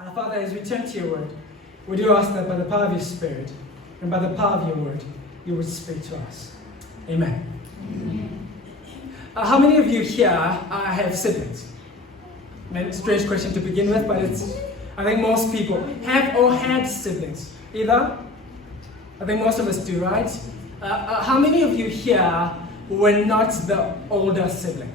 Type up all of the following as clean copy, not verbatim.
Our Father, as we turn to your word, we do ask that by the power of your Spirit and by the power of your word, you would speak to us. Amen. Amen. How many of you here have siblings? I mean, strange question to begin with, but I think most people have or had siblings. Either? I think most of us do, right? How many of you here were not the older sibling?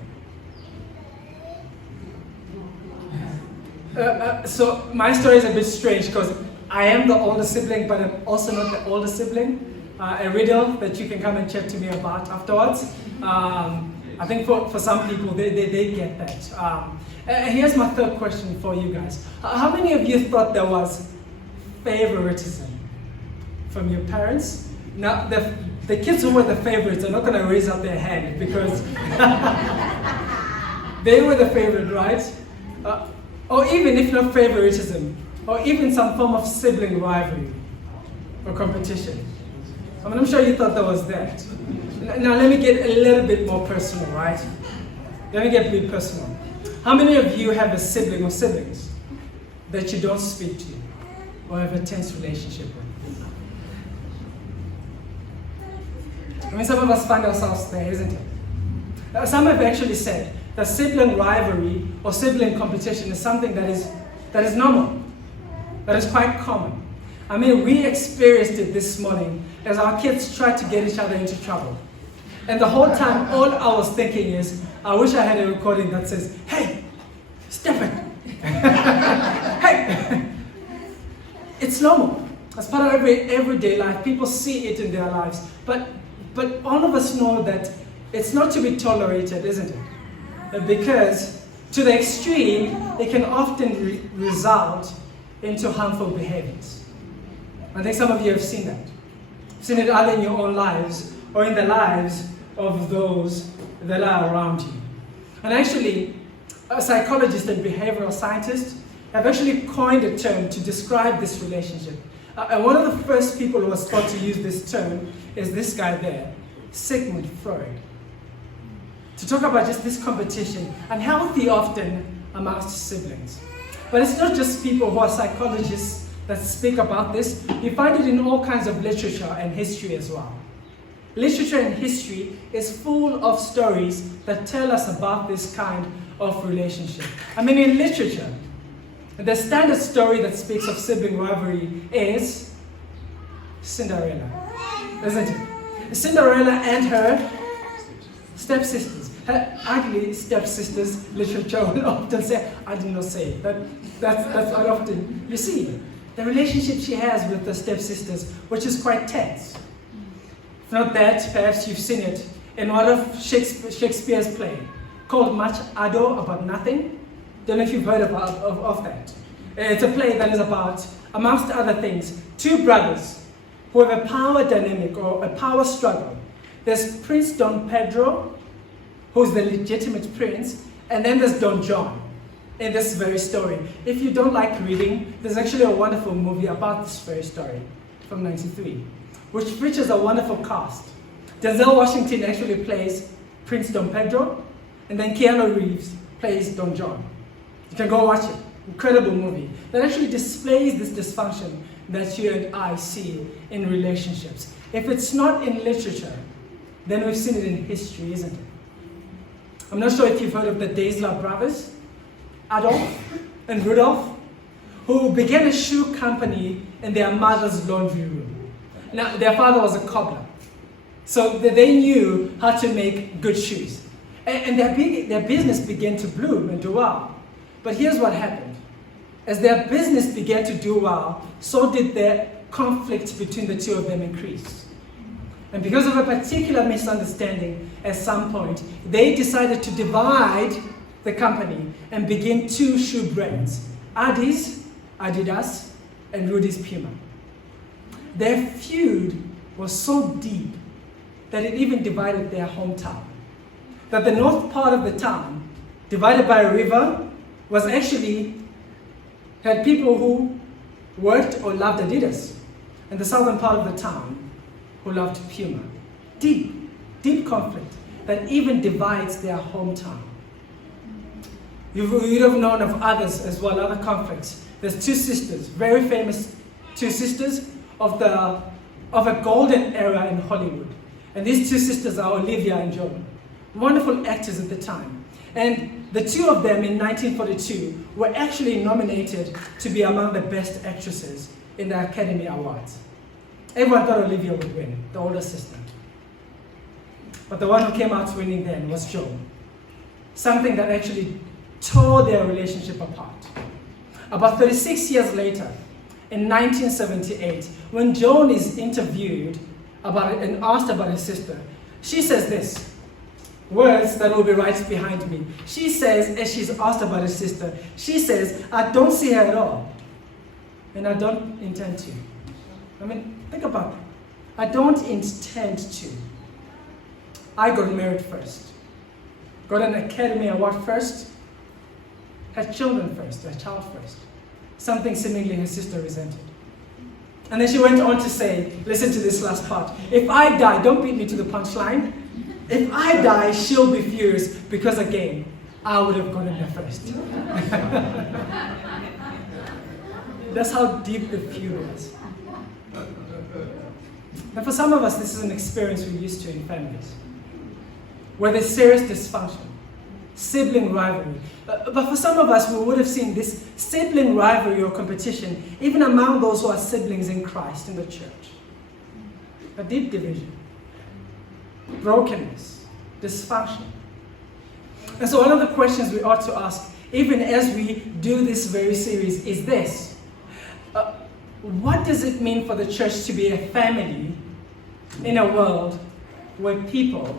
So my story is a bit strange because I am the older sibling, but I'm also not the older sibling. A riddle that you can come and chat to me about afterwards. I think for some people, they get that. Here's my third question for you guys. How many of you thought there was favoritism from your parents? Now, the kids who were the favorites are not going to raise up their hand because they were the favorite, right? Or even if not favoritism, or even some form of sibling rivalry or competition. I mean, I'm sure you thought there was that. Now let me get a little bit more personal, right? Let me get a bit personal. How many of you have a sibling or siblings that you don't speak to or have a tense relationship with? I mean, some of us find ourselves there, isn't it? Some have actually said that sibling rivalry or sibling competition is something that is normal, that is quite common. I mean, we experienced it this morning as our kids tried to get each other into trouble. And the whole time, all I was thinking is, I wish I had a recording that says, "Hey, stop it." Hey, it's normal. As part of everyday life, people see it in their lives. But all of us know that it's not to be tolerated, isn't it? Because to the extreme, it can often result into harmful behaviors. I think some of you have seen that. Seen it either in your own lives or in the lives of those that are around you. And actually, a psychologist and behavioral scientist have actually coined a term to describe this relationship. And one of the first people who was thought to use this term is this guy there, Sigmund Freud. To talk about just this competition, unhealthy often amongst siblings. But it's not just people who are psychologists that speak about this. You find it in all kinds of literature and history as well. Literature and history is full of stories that tell us about this kind of relationship. I mean, in literature, the standard story that speaks of sibling rivalry is Cinderella, isn't it? Cinderella and her stepsisters. Her ugly stepsisters, literature will often say, I did not say it. That's what often you see. The relationship she has with the stepsisters, which is quite tense. If not that, perhaps you've seen it in one of Shakespeare's play called Much Ado About Nothing. Don't know if you've heard of that. It's a play that is about, amongst other things, two brothers who have a power dynamic or a power struggle. There's Prince Don Pedro, who's the legitimate prince, and then there's Don John in this very story. If you don't like reading, there's actually a wonderful movie about this very story from '93, which features a wonderful cast. Denzel Washington actually plays Prince Don Pedro, and then Keanu Reeves plays Don John. You can go watch it. Incredible movie that actually displays this dysfunction that you and I see in relationships. If it's not in literature, then we've seen it in history, isn't it? I'm not sure if you've heard of the Daisler brothers, Adolf and Rudolf, who began a shoe company in their mother's laundry room. Now, their father was a cobbler, so they knew how to make good shoes. And their business began to bloom and do well. But here's what happened. As their business began to do well, so did their conflict between the two of them increase. And because of a particular misunderstanding at some point, they decided to divide the company and begin two shoe brands, Adidas, and Rudy's Puma. Their feud was so deep that it even divided their hometown. That the north part of the town, divided by a river, was actually had people who worked or loved Adidas, and the southern part of the town who loved Puma. Deep conflict that even divides their hometown. You would have known of others as well, other conflicts There's two sisters, very famous two sisters of a golden era in Hollywood. And these two sisters are Olivia and Joan, wonderful actors at the time. And the two of them in 1942 were actually nominated to be among the best actresses in the Academy Awards. Everyone thought Olivia would win, the older sister. But the one who came out winning then was Joan. Something that actually tore their relationship apart. About 36 years later, in 1978, when Joan is interviewed and asked about her sister, she says this, words that will be right behind me. She says, as she's asked about her sister, she says, I don't see her at all, and I don't intend to. I mean, think about that. I don't intend to. I got married first, got an Academy Award first, had children first, a child first. Something seemingly her sister resented. And then she went on to say, listen to this last part, if I die, don't beat me to the punchline, if I die, she'll be furious because again, I would have gotten there first. That's how deep the feud is. And for some of us, this is an experience we're used to in families, where there's serious dysfunction, sibling rivalry. But for some of us, we would have seen this sibling rivalry or competition even among those who are siblings in Christ in the church. A deep division, brokenness, dysfunction. And so one of the questions we ought to ask, even as we do this very series, is this. What does it mean for the church to be a family in a world where fewer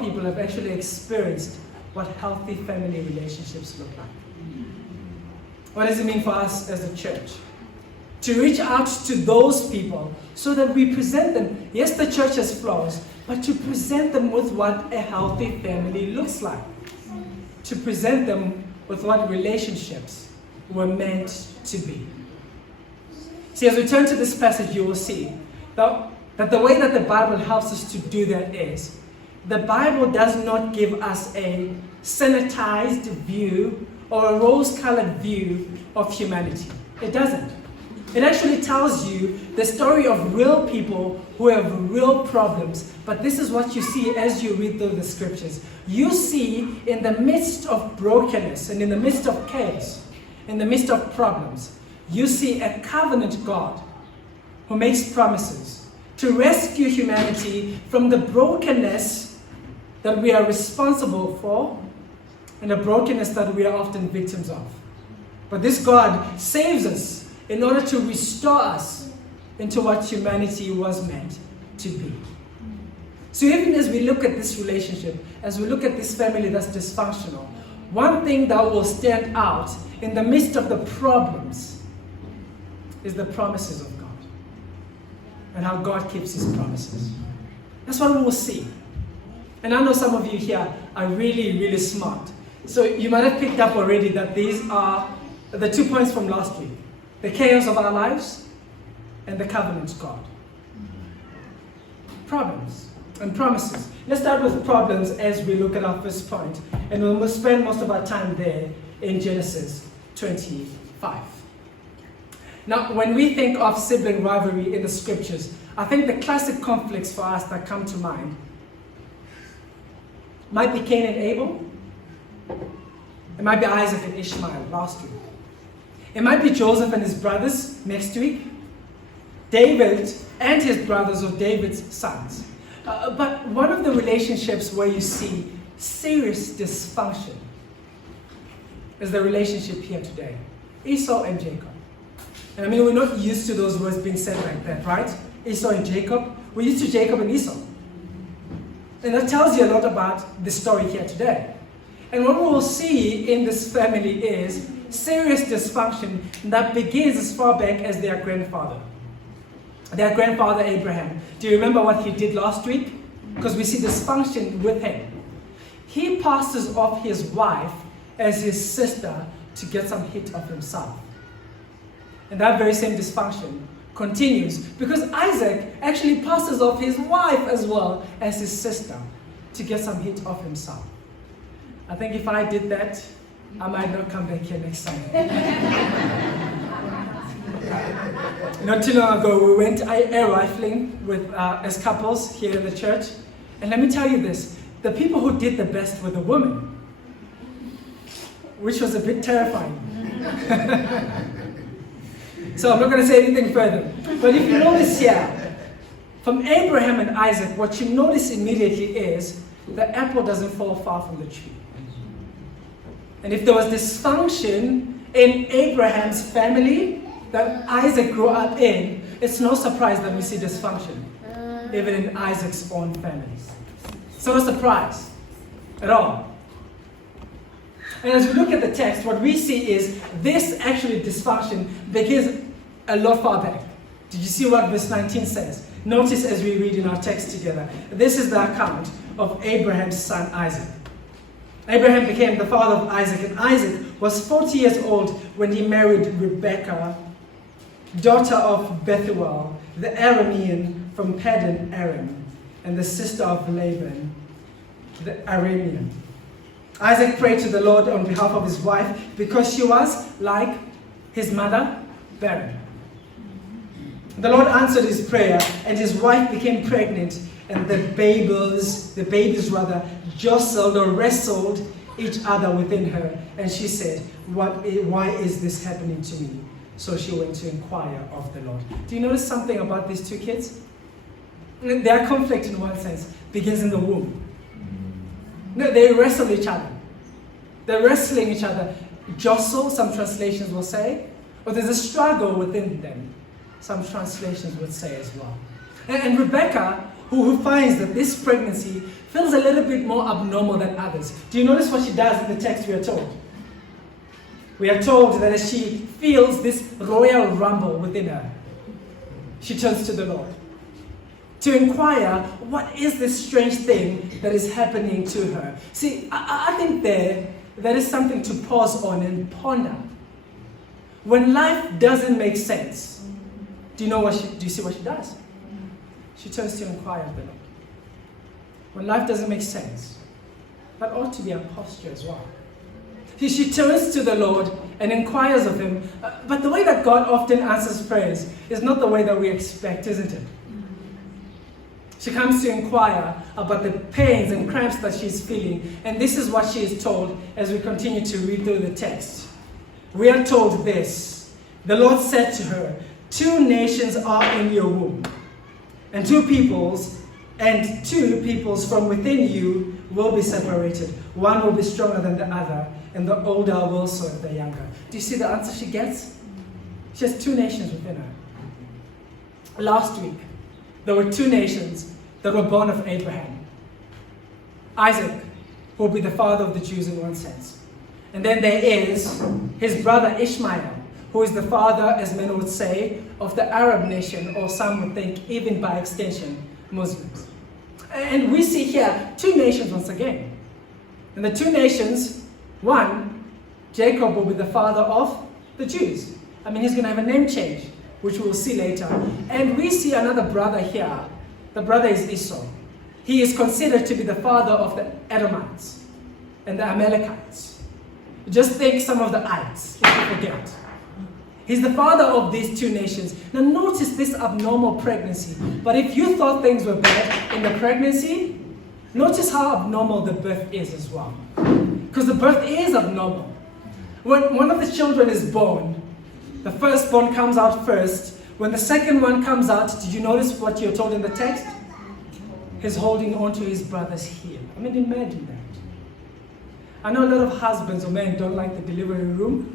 people have actually experienced what healthy family relationships look like? What does it mean for us as a church? To reach out to those people so that we present them. Yes, the church has flaws, but to present them with what a healthy family looks like. To present them with what relationships were meant to be. See, as we turn to this passage, you will see that the way that the Bible helps us to do that is, the Bible does not give us a sanitized view or a rose-colored view of humanity. It doesn't. It actually tells you the story of real people who have real problems, but this is what you see as you read through the scriptures. You see, in the midst of brokenness and in the midst of chaos, in the midst of problems, you see a covenant God who makes promises to rescue humanity from the brokenness that we are responsible for and the brokenness that we are often victims of. But this God saves us in order to restore us into what humanity was meant to be. So even as we look at this relationship, as we look at this family that's dysfunctional, one thing that will stand out in the midst of the problems is the promises of God and how God keeps his promises. That's what we will see. And I know some of you here are really, really smart. So you might have picked up already that these are the 2 points from last week. The chaos of our lives and the covenant God. Problems and promises. Let's start with problems as we look at our first point. And we'll spend most of our time there in Genesis 25. Now, when we think of sibling rivalry in the scriptures, I think the classic conflicts for us that come to mind might be Cain and Abel. It might be Isaac and Ishmael last week. It might be Joseph and his brothers next week. David and his brothers, or David's sons. But one of the relationships where you see serious dysfunction is the relationship here today. Esau and Jacob. And I mean, we're not used to those words being said like that, right? Esau and Jacob. We're used to Jacob and Esau. And that tells you a lot about the story here today. And what we will see in this family is serious dysfunction that begins as far back as their grandfather. Their grandfather Abraham. Do you remember what he did last week? Because we see dysfunction with him. He passes off his wife as his sister to get some hit of himself. And that very same dysfunction continues because Isaac actually passes off his wife as well as his sister to get some hit of himself. I think if I did that, I might not come back here next Sunday. Not too long ago, we went air rifling with as couples here in the church. And let me tell you this, the people who did the best were the women, which was a bit terrifying. So I'm not going to say anything further. But if you notice here, from Abraham and Isaac, what you notice immediately is the apple doesn't fall far from the tree. And if there was dysfunction in Abraham's family that Isaac grew up in, it's no surprise that we see dysfunction, even in Isaac's own family. So no surprise at all. And as we look at the text, what we see is this actually dysfunction begins a lot far back. Did you see what verse 19 says? Notice as we read in our text together. This is the account of Abraham's son Isaac. Abraham became the father of Isaac, and Isaac was 40 years old when he married Rebekah, daughter of Bethuel, the Aramean from Paddan Aram, and the sister of Laban, the Aramean. Isaac prayed to the Lord on behalf of his wife because she was, like his mother, barren. The Lord answered his prayer, and his wife became pregnant, and the babies jostled or wrestled each other within her. And she said, why is this happening to me? So she went to inquire of the Lord. Do you notice something about these two kids? Their conflict, in one sense, begins in the womb. No, they wrestle each other. They're wrestling each other. Jostle, some translations will say. Or there's a struggle within them. Some translations would say as well. And Rebekah, who finds that this pregnancy feels a little bit more abnormal than others. Do you notice what she does in the text we are told? We are told that as she feels this royal rumble within her, she turns to the Lord to inquire, what is this strange thing that is happening to her? See, I think there is something to pause on and ponder. When life doesn't make sense, do you see what she does? She turns to inquire of the Lord. When life doesn't make sense, that ought to be our posture as well. She turns to the Lord and inquires of him, but the way that God often answers prayers is not the way that we expect, isn't it? She comes to inquire about the pains and cramps that she's feeling, and this is what she is told as we continue to read through the text. We are told this: the Lord said to her, 2 nations are in your womb, and two peoples from within you will be separated. One will be stronger than the other, and the older will serve the younger. Do you see the answer she gets? She has 2 nations within her. Last week, there were 2 nations that were born of Abraham. Isaac, who will be the father of the Jews in one sense. And then there is his brother Ishmael, who is the father, as men would say, of the Arab nation, or some would think even by extension, Muslims. And we see here 2 nations once again. And the 2 nations, one, Jacob will be the father of the Jews. I mean, he's going to have a name change, which we'll see later. And we see another brother here. The brother is Esau. He is considered to be the father of the Edomites and the Amalekites. Just think some of the ites, if you forget. He's the father of these 2 nations. Now notice this abnormal pregnancy. But if you thought things were bad in the pregnancy, notice how abnormal the birth is as well. Because the birth is abnormal. When one of the children is born, the firstborn comes out first. When the second one comes out, did you notice what you're told in the text? He's holding on to his brother's heel. I mean, imagine that. I know a lot of husbands or men don't like the delivery room,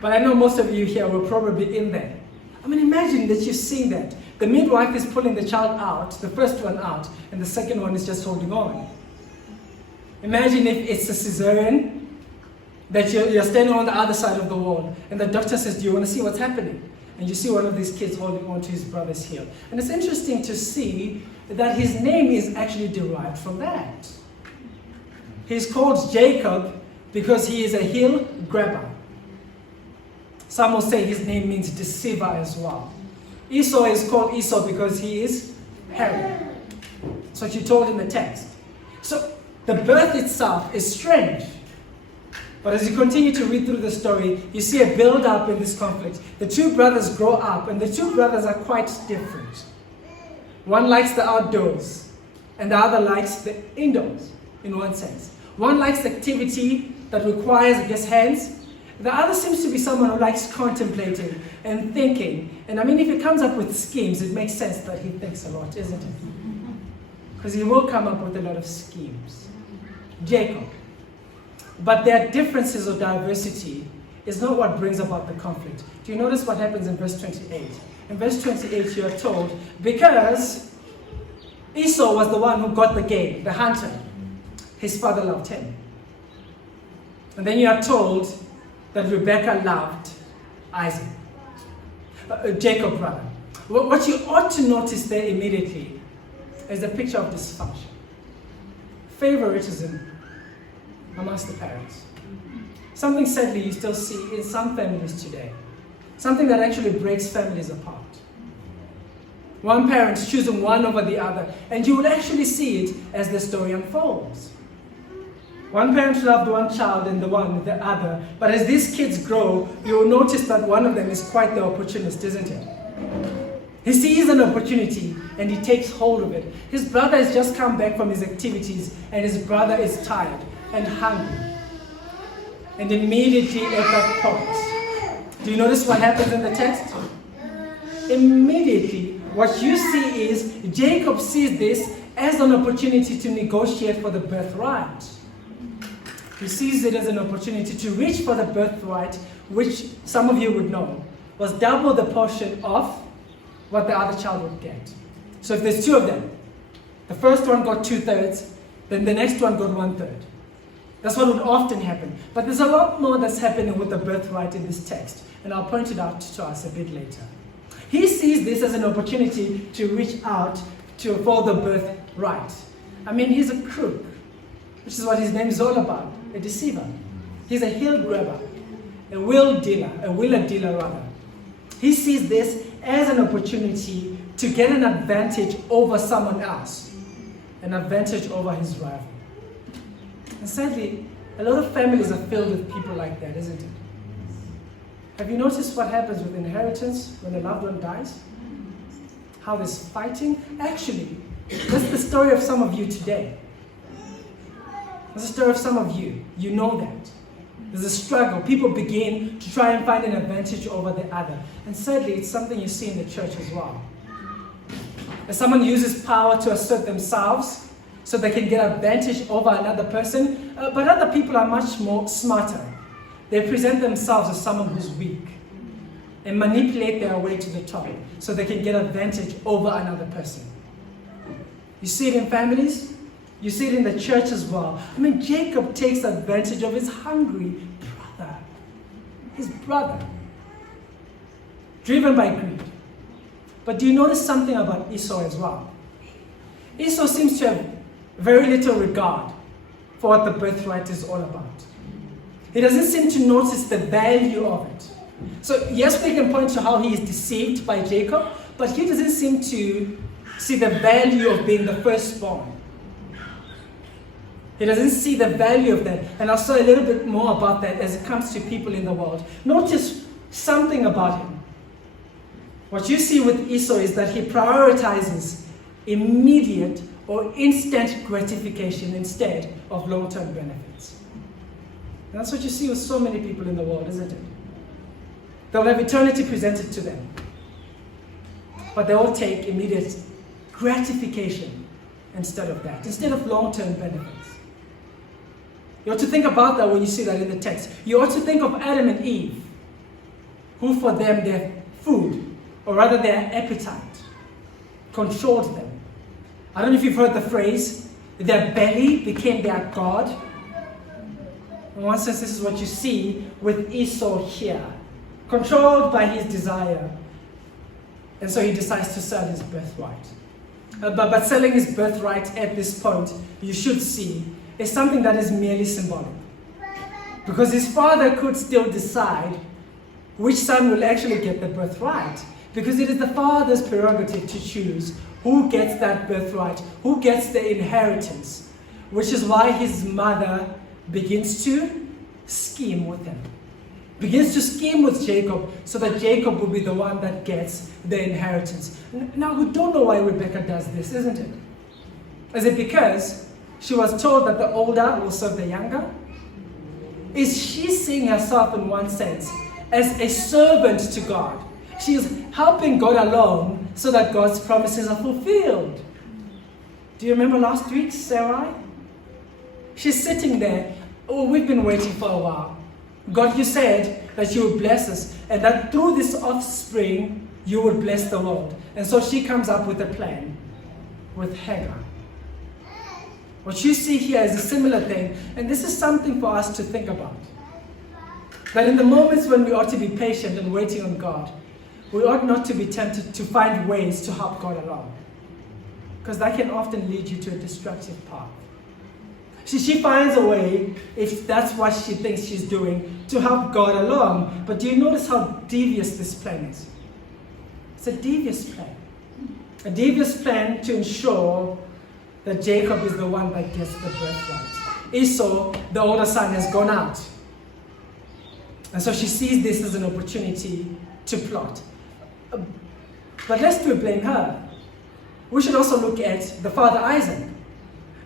but I know most of you here were probably in there. I mean, imagine that you're seeing that. The midwife is pulling the child out, the first one out, and the second one is just holding on. Imagine if it's a cesarean, that you're standing on the other side of the wall, and the doctor says, do you want to see what's happening? And you see one of these kids holding on to his brother's heel. And it's interesting to see that his name is actually derived from that. He's called Jacob because he is a heel grabber. Some will say his name means deceiver as well. Esau is called Esau because he is hairy. That's what you're told in the text. So the birth itself is strange. But as you continue to read through the story, you see a build-up in this conflict. The two brothers grow up, and the two brothers are quite different. One likes the outdoors, and the other likes the indoors, in one sense. One likes activity that requires, I guess, hands. The other seems to be someone who likes contemplating and thinking. And I mean, if he comes up with schemes, it makes sense that he thinks a lot, isn't it? Because he will come up with a lot of schemes. Jacob. But their differences or diversity is not what brings about the conflict. Do you notice what happens in verse 28? In verse 28, you are told, because Esau was the one who got the game, the hunter, his father loved him. And then you are told that Rebekah loved Isaac, Jacob rather. What you ought to notice there immediately is a picture of dysfunction. Favoritism amongst the parents. Something sadly you still see in some families today. Something that actually breaks families apart. One parent choosing one over the other, and you will actually see it as the story unfolds. One parent loved one child and the other, but as these kids grow, you will notice that one of them is quite the opportunist, isn't he? He sees an opportunity and he takes hold of it. His brother has just come back from his activities and his brother is tired and hungry. And immediately at that point, do you notice what happens in the text? Immediately, what you see is Jacob sees this as an opportunity to negotiate for the birthright. He sees it as an opportunity to reach for the birthright, which some of you would know was double the portion of what the other child would get. So if there's two of them, the first one got 2/3, then the next one got 1/3. That's what would often happen. But there's a lot more that's happening with the birthright in this text, and I'll point it out to us a bit later. He sees this as an opportunity to reach out for the birthright. I mean, he's a crook, which is what his name is all about, a deceiver. He's a heel grabber, a wheeler dealer rather. He sees this as an opportunity to get an advantage over someone else, an advantage over his rival. And sadly, a lot of families are filled with people like that, isn't it? Have you noticed what happens with inheritance when a loved one dies? How there's fighting? Actually, that's the story of some of you today. That's the story of some of you. You know that. There's a struggle. People begin to try and find an advantage over the other. And sadly, it's something you see in the church as well. As someone uses power to assert themselves so they can get advantage over another person, but other people are much more smarter. They present themselves as someone who's weak and manipulate their way to the top so they can get advantage over another person. You see it in families. You see it in the church as well. I mean, Jacob takes advantage of his hungry brother. His brother. Driven by greed. But do you notice something about Esau as well? Esau seems to have very little regard for what the birthright is all about. He doesn't seem to notice the value of it. So yes, we can point to how he is deceived by Jacob, but he doesn't seem to see the value of being the firstborn. He doesn't see the value of that. And I'll say a little bit more about that as it comes to people in the world. Notice something about him. What you see with Esau is that he prioritizes immediate or instant gratification instead of long-term benefits. And that's what you see with so many people in the world, isn't it? They'll have eternity presented to them, but they will take immediate gratification instead of that, instead of long-term benefits. You ought to think about that when you see that in the text. You ought to think of Adam and Eve, who for them their food, or rather their appetite, controlled them. I don't know if you've heard the phrase, their belly became their God. In one sense, this is what you see with Esau here. Controlled by his desire. And so he decides to sell his birthright. But selling his birthright at this point, you should see, is something that is merely symbolic. Because his father could still decide which son will actually get the birthright. Because it is the father's prerogative to choose who gets that birthright, who gets the inheritance. Which is why his mother begins to scheme with him. Begins to scheme with Jacob so that Jacob will be the one that gets the inheritance. Now, we don't know why Rebecca does this, isn't it? Is it because she was told that the older will serve the younger? Is she seeing herself in one sense as a servant to God? She is helping God along so that God's promises are fulfilled. Do you remember last week, Sarai? She's sitting there. Oh, we've been waiting for a while. God, you said that you would bless us and that through this offspring, you would bless the world. And so she comes up with a plan with Hagar. What you see here is a similar thing, and this is something for us to think about. That in the moments when we ought to be patient and waiting on God, we ought not to be tempted to find ways to help God along. Because that can often lead you to a destructive path. She finds a way, if that's what she thinks she's doing, to help God along. But do you notice how devious this plan is? It's a devious plan. A devious plan to ensure that Jacob is the one that gets the birthright. Esau, the older son, has gone out. And so she sees this as an opportunity to plot. But lest we blame her, we should also look at the father Isaac.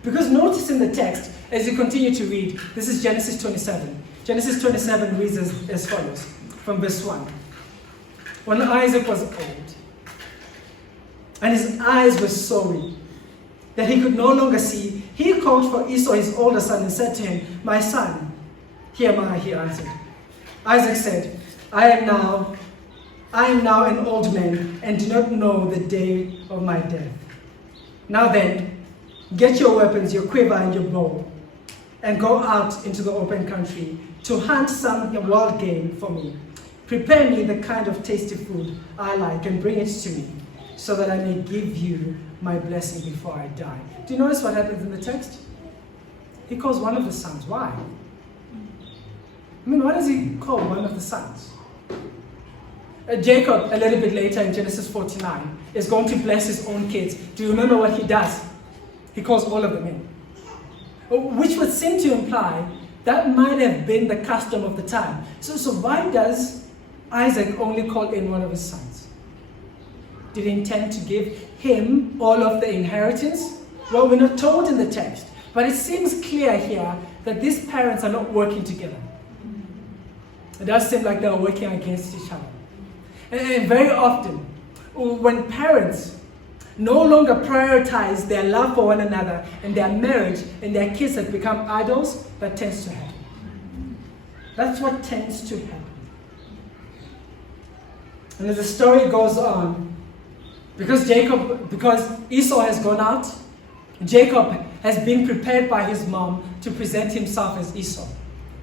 Because notice in the text, as you continue to read, this is Genesis 27. Genesis 27 reads as follows, from verse 1. When Isaac was old, and his eyes were so weak that he could no longer see, he called for Esau, his older son, and said to him, "My son." "Here am I," he answered. Isaac said, I am now an old man, and do not know the day of my death. Now then, get your weapons, your quiver and your bow, and go out into the open country to hunt some wild game for me. Prepare me the kind of tasty food I like and bring it to me, so that I may give you my blessing before I die. Do you notice what happens in the text? He calls one of the sons. Why? I mean, why does he call one of the sons? Jacob, a little bit later in Genesis 49, is going to bless his own kids. Do you remember what he does? He calls all of them in. Which would seem to imply that might have been the custom of the time. So why does Isaac only call in one of his sons? Did he intend to give him all of the inheritance? Well, we're not told in the text, but it seems clear here that these parents are not working together. It does seem like they're working against each other. And very often, when parents no longer prioritize their love for one another and their marriage and their kids have become idols, that tends to happen. That's what tends to happen. And as the story goes on, because Esau has gone out, Jacob has been prepared by his mom to present himself as Esau,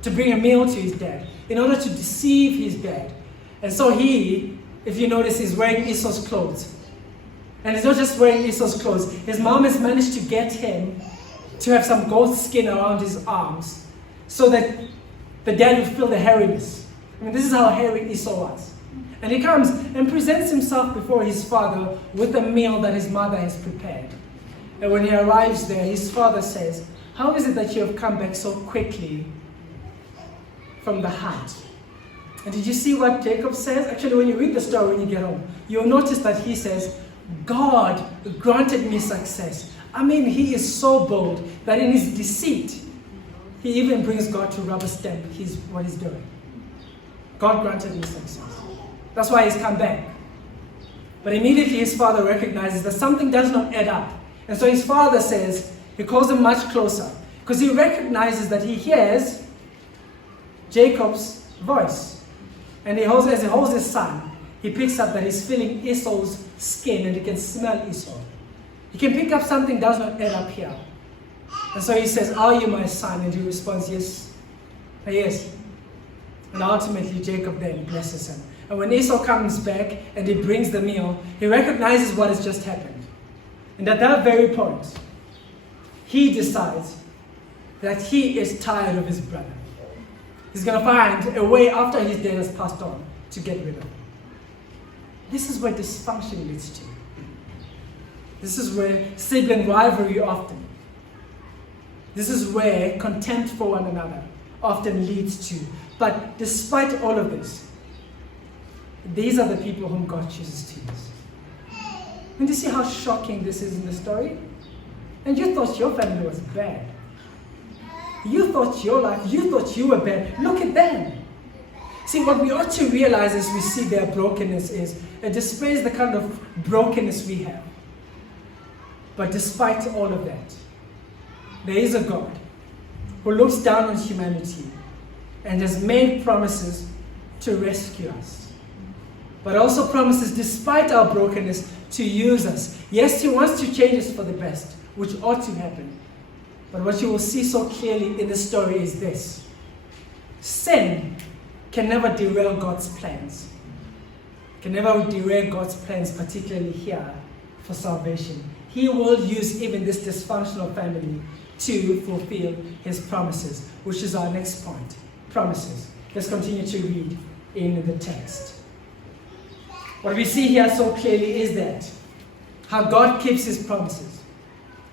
to bring a meal to his dad, in order to deceive his dad. And so he, if you notice, is wearing Esau's clothes. And he's not just wearing Esau's clothes. His mom has managed to get him to have some goat skin around his arms so that the dad would feel the hairiness. I mean, this is how hairy Esau was. And he comes and presents himself before his father with a meal that his mother has prepared. And when he arrives there, his father says, "How is it that you have come back so quickly from the hunt?" And did you see what Jacob says? Actually, when you read the story, when you get home, you'll notice that he says, "God granted me success." I mean, he is so bold that in his deceit, he even brings God to rubber stamp what he's doing. God granted me success. That's why he's come back. But immediately his father recognizes that something does not add up. And so his father says, he calls him much closer, because he recognizes that he hears Jacob's voice. And as he holds his son, he picks up that he's feeling Esau's skin and he can smell Esau. He can pick up something does not add up here. And so he says, "Are you my son?" And he responds, "Yes." "Yes." And ultimately Jacob then blesses him. And when Esau comes back and he brings the meal, he recognizes what has just happened. And at that very point, he decides that he is tired of his brother. He's going to find a way after his dad has passed on to get rid of him. This is where dysfunction leads to. This is where sibling rivalry often. This is where contempt for one another often leads to. But despite all of this, these are the people whom God chooses to use. And you see how shocking this is in the story? And you thought your family was bad. You thought your life, you thought you were bad. Look at them. See, what we ought to realize as we see their brokenness is, it displays the kind of brokenness we have. But despite all of that, there is a God who looks down on humanity and has made promises to rescue us. But also promises, despite our brokenness, to use us. Yes, He wants to change us for the best, which ought to happen. But what you will see so clearly in the story is this. Sin can never derail God's plans. Can never derail God's plans, particularly here for salvation. He will use even this dysfunctional family to fulfill His promises, which is our next point. Promises. Let's continue to read in the text. What we see here so clearly is that how God keeps His promises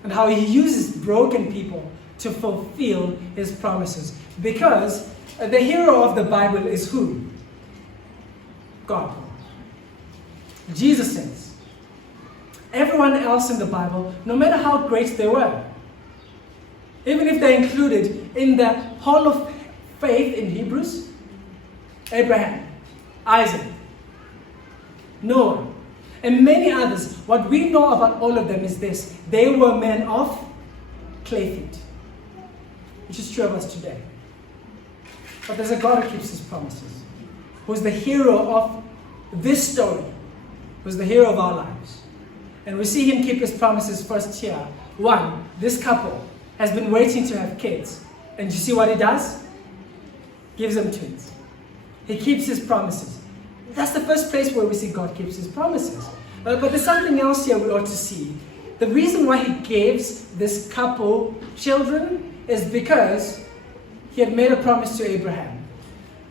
and how He uses broken people to fulfill His promises. Because the hero of the Bible is who? God. Jesus says. Everyone else in the Bible, no matter how great they were, even if they're included in the hall of faith in Hebrews, Abraham, Isaac, Noah, and many others, what we know about all of them is this: they were men of clay feet, which is true of us today. But there's a God who keeps His promises, who's the hero of this story, who's the hero of our lives. And we see Him keep His promises first here. One, this couple has been waiting to have kids. And you see what He does? Gives them twins. He keeps His promises. That's the first place where we see God keeps His promises. But there's something else here we ought to see. The reason why He gives this couple children is because He had made a promise to Abraham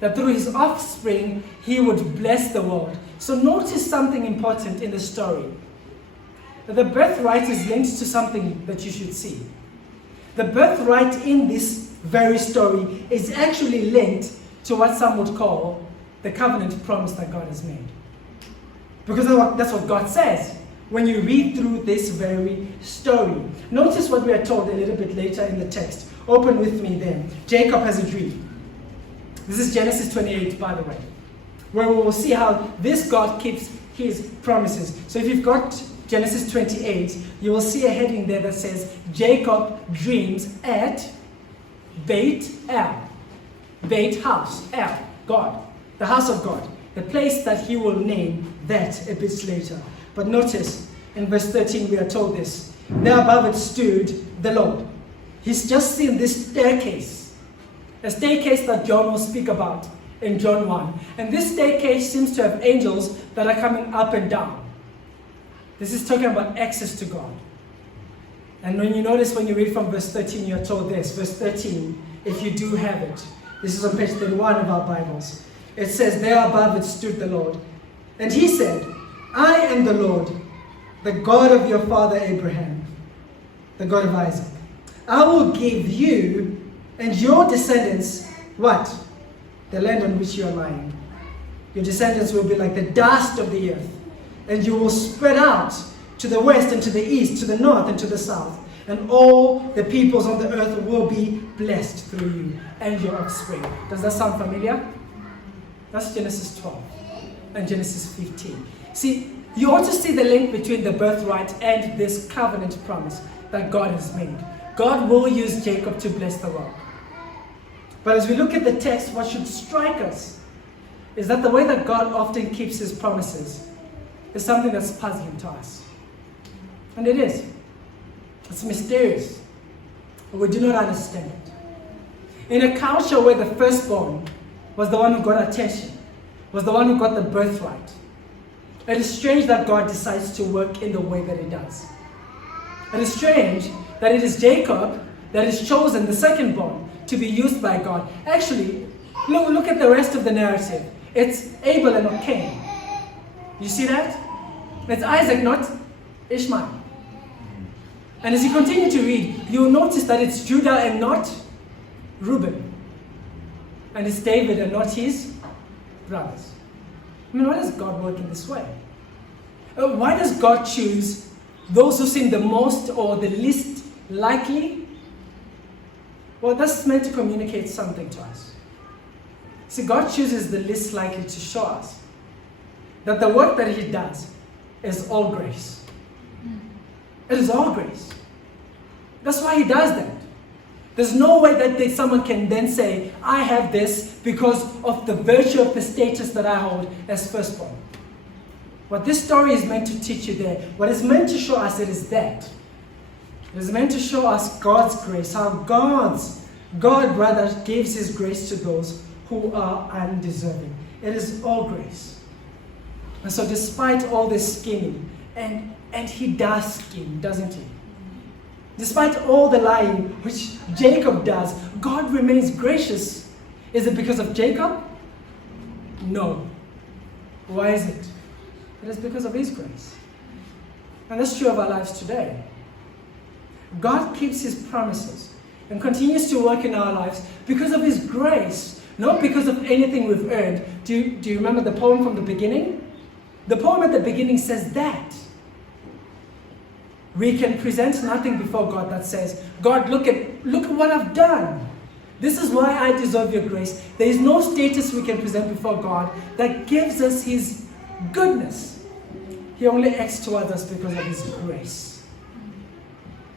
that through his offspring He would bless the world. So notice something important in the story. The birthright is linked to something that you should see. The birthright in this very story is actually linked to what some would call the covenant promise that God has made. Because that's what God says when you read through this very story. Notice what we are told a little bit later in the text. Open with me then. Jacob has a dream. This is Genesis 28, by the way, where we will see how this God keeps His promises. So if you've got Genesis 28, you will see a heading there that says, Jacob dreams at Beit El. Beit house, El, God, the house of God, the place that he will name that a bit later. But notice, in verse 13 we are told this. There above it stood the Lord. He's just seen this staircase, a staircase that John will speak about in John 1. And this staircase seems to have angels that are coming up and down. This is talking about access to God. And when you notice, when you read from verse 13, you're told this. Verse 13, if you do have it. This is on page 31 of our Bibles. It says, there above it stood the Lord. And He said, I am the Lord, the God of your father Abraham, the God of Isaac. I will give you and your descendants, what? The land on which you are lying. Your descendants will be like the dust of the earth. And you will spread out to the west and to the east, to the north and to the south. And all the peoples on the earth will be blessed through you and your offspring. Does that sound familiar? That's Genesis 12 and Genesis 15. See, you ought to see the link between the birthright and this covenant promise that God has made. God will use Jacob to bless the world. But as we look at the text, what should strike us is that the way that God often keeps His promises is something that's puzzling to us. And it is. It's mysterious. We do not understand it. In a culture where the firstborn was the one who got attention, was the one who got the birthright, it is strange that God decides to work in the way that He does. It is strange that it is Jacob that is chosen, the secondborn, to be used by God. Actually, look at the rest of the narrative. It's Abel and not Cain. You see that? It's Isaac, not Ishmael. And as you continue to read, you'll notice that it's Judah and not Reuben. and it's David and not his brothers. I mean, why does God work in this way? Why does God choose those who seem the most or the least likely? Well, that's meant to communicate something to us. See, God chooses the least likely to show us that the work that he does is all grace. It is all grace. That's why he does that. There's no way that someone can then say, I have this because of the virtue of the status that I hold as firstborn. What this story is meant to teach you there, what it's meant to show us, it is that. It is meant to show us God's grace, how God rather gives his grace to those who are undeserving. It is all grace. And so despite all this scheming, and he does scheme, doesn't he? Despite all the lying which Jacob does, God remains gracious. Is it because of Jacob? No. Why is it? It is because of his grace. And that's true of our lives today. God keeps his promises and continues to work in our lives because of his grace, not because of anything we've earned. Do you remember the poem from the beginning? The poem at the beginning says that. We can present nothing before God that says, God, look at what I've done. This is why I deserve your grace. There is no status we can present before God that gives us his goodness. He only acts towards us because of his grace.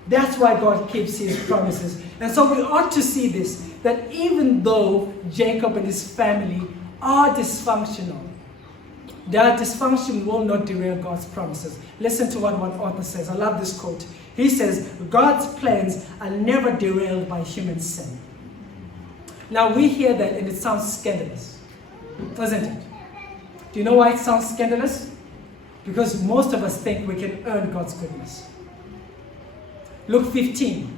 That's why God keeps his promises. And so we ought to see this, that even though Jacob and his family are dysfunctional, their dysfunction will not derail God's promises. Listen to what one author says. I love this quote. He says, God's plans are never derailed by human sin. Now we hear that and it sounds scandalous, doesn't it? Do you know why it sounds scandalous? Because most of us think we can earn God's goodness. Luke 15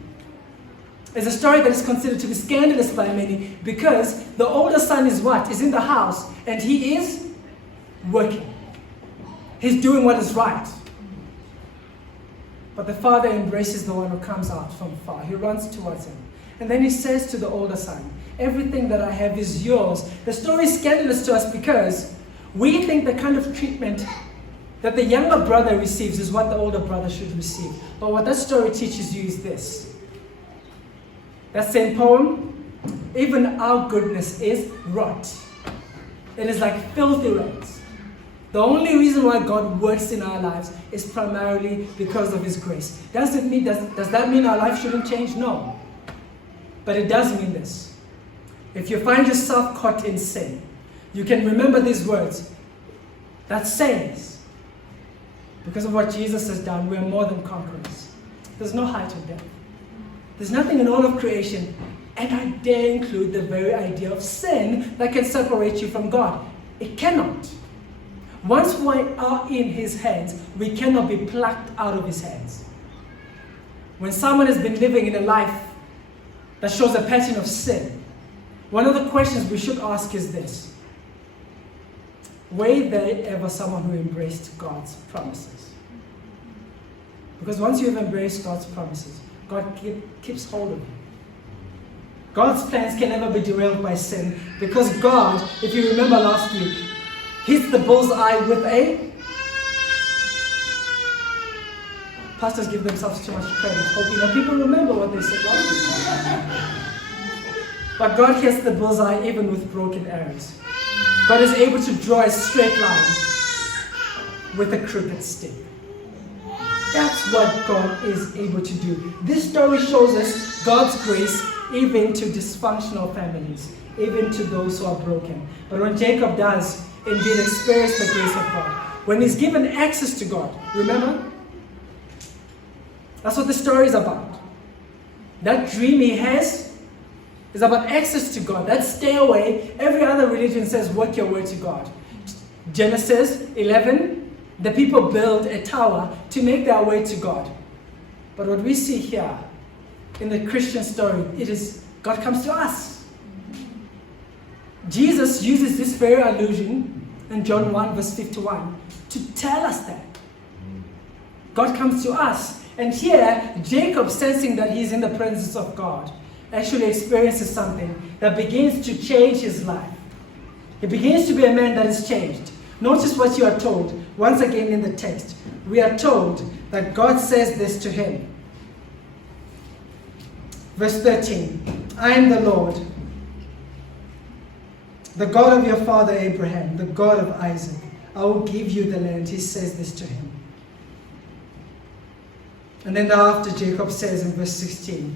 is a story that is considered to be scandalous by many because the older son is what? Is in the house and he is working. He's doing what is right. But the father embraces the one who comes out from far. He runs towards him. And then he says to the older son, everything that I have is yours. The story is scandalous to us because we think the kind of treatment that the younger brother receives is what the older brother should receive. But what that story teaches you is this. That same poem, even our goodness is rot. It is like filthy rags. The only reason why God works in our lives is primarily because of his grace. Does that mean our life shouldn't change? No. But it does mean this. If you find yourself caught in sin, you can remember these words that says, because of what Jesus has done, we are more than conquerors. There's no height of death. There's nothing in all of creation, and I dare include the very idea of sin that can separate you from God. It cannot. Once we are in his hands, we cannot be plucked out of his hands. When someone has been living in a life that shows a pattern of sin, one of the questions we should ask is this. Were there ever someone who embraced God's promises? Because once you have embraced God's promises, God keeps hold of you. God's plans can never be derailed by sin because God, if you remember last week, hits the bullseye with a... Pastors give themselves too much credit, hoping that people remember what they said last week. But God hits the bullseye even with broken arrows. God is able to draw a straight line with a crooked stick. That's what God is able to do. This story shows us God's grace even to dysfunctional families, even to those who are broken. But when Jacob does indeed experience the grace of God, when he's given access to God, remember? That's what the story is about. That dream he has is about access to God. That stay away. Every other religion says work your way to God. Genesis 11, the people build a tower to make their way to God. But what we see here in the Christian story, it is God comes to us. Jesus uses this very allusion in John 1 verse 51 to tell us that. God comes to us. And here, Jacob, sensing that he's in the presence of God, actually experiences something that begins to change his life. He begins to be a man that is changed. Notice what you are told. Once again in the text, we are told that God says this to him. Verse 13, I am the Lord, the God of your father Abraham, the God of Isaac. I will give you the land. He says this to him. And then thereafter Jacob says in verse 16,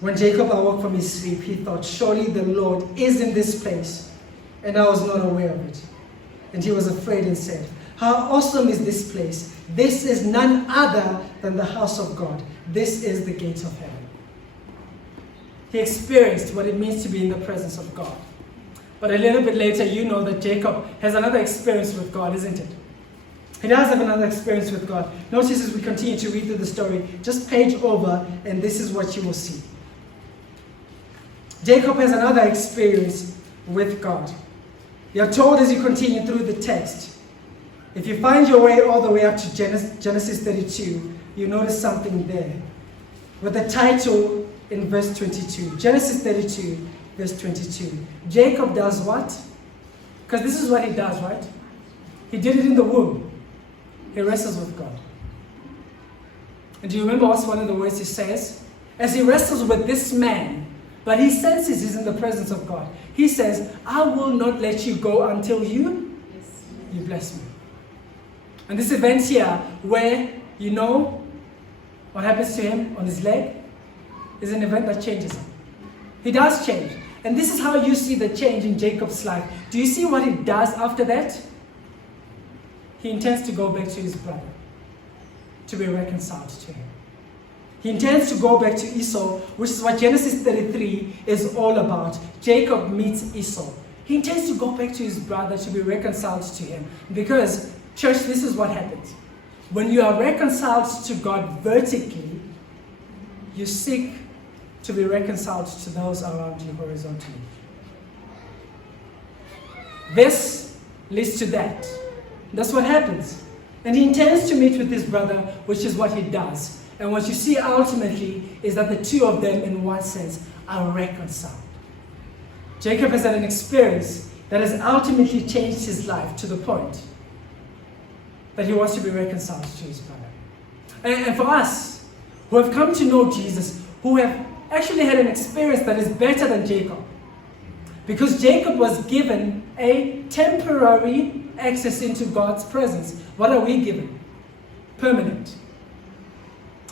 when Jacob awoke from his sleep, he thought, surely the Lord is in this place, and I was not aware of it. And he was afraid and said, how awesome is this place? This is none other than the house of God. This is the gate of heaven. He experienced what it means to be in the presence of God. But a little bit later, you know that Jacob has another experience with God, isn't it? He does have another experience with God. Notice as we continue to read through the story, just page over, and this is what you will see. Jacob has another experience with God. You're told as you continue through the text, if you find your way all the way up to Genesis 32, you notice something there. With the title in verse 22. Genesis 32, verse 22. Jacob does what? Because this is what he does, right? He did it in the womb. He wrestles with God. And do you remember what's one of the words he says? As he wrestles with this man, but he senses he's in the presence of God. He says, I will not let you go until you bless me. And this event here, where you know what happens to him on his leg, is an event that changes him. He does change. And this is how you see the change in Jacob's life. Do you see what he does after that? He intends to go back to his brother, to be reconciled to him. He intends to go back to Esau, which is what Genesis 33 is all about. Jacob meets Esau. He intends to go back to his brother to be reconciled to him. Because, church, this is what happens. When you are reconciled to God vertically, you seek to be reconciled to those around you horizontally. This leads to that. That's what happens. And he intends to meet with his brother, which is what he does. And what you see ultimately is that the two of them, in one sense, are reconciled. Jacob has had an experience that has ultimately changed his life to the point that he wants to be reconciled to his brother. And for us, who have come to know Jesus, who have actually had an experience that is better than Jacob, because Jacob was given a temporary access into God's presence. What are we given? Permanent.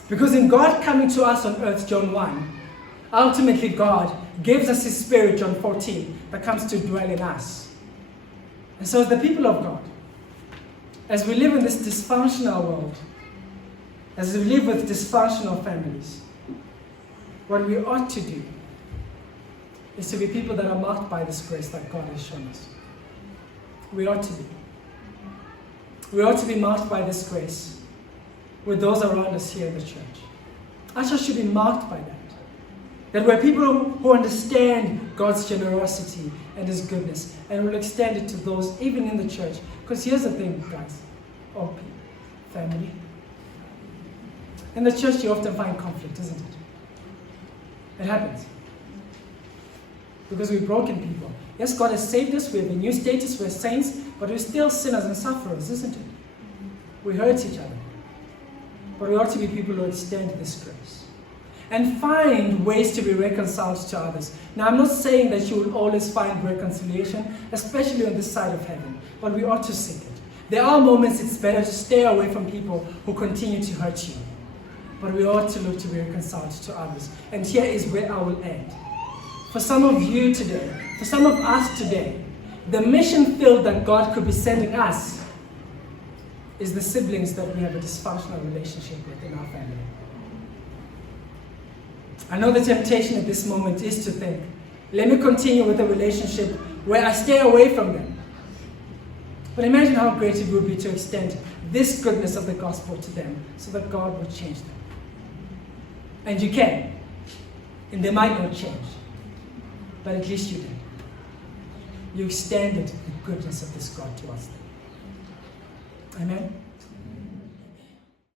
Because in God coming to us on earth, John 1, ultimately God gives us His Spirit, John 14, that comes to dwell in us. And so as the people of God, as we live in this dysfunctional world, as we live with dysfunctional families, what we ought to do is to be people that are marked by this grace that God has shown us. We ought to be. We ought to be marked by this grace with those around us here in the church. Our church should be marked by that. That we're people who understand God's generosity and His goodness and will extend it to those even in the church. Because here's the thing, guys, all people, family. In the church you often find conflict, isn't it? It happens. Because we're broken people. Yes, God has saved us, we have a new status, we're saints, but we're still sinners and sufferers, isn't it? We hurt each other. But we ought to be people who extend this grace. And find ways to be reconciled to others. Now, I'm not saying that you will always find reconciliation, especially on this side of heaven, but we ought to seek it. There are moments it's better to stay away from people who continue to hurt you. But we ought to look to be reconciled to others. And here is where I will end. For some of you today, for some of us today, the mission field that God could be sending us is the siblings that we have a dysfunctional relationship with in our family. I know the temptation at this moment is to think, let me continue with a relationship where I stay away from them. But imagine how great it would be to extend this goodness of the gospel to them so that God would change them. And you can. And they might not change. But at least you did. You extended the goodness of this God towards them. Amen?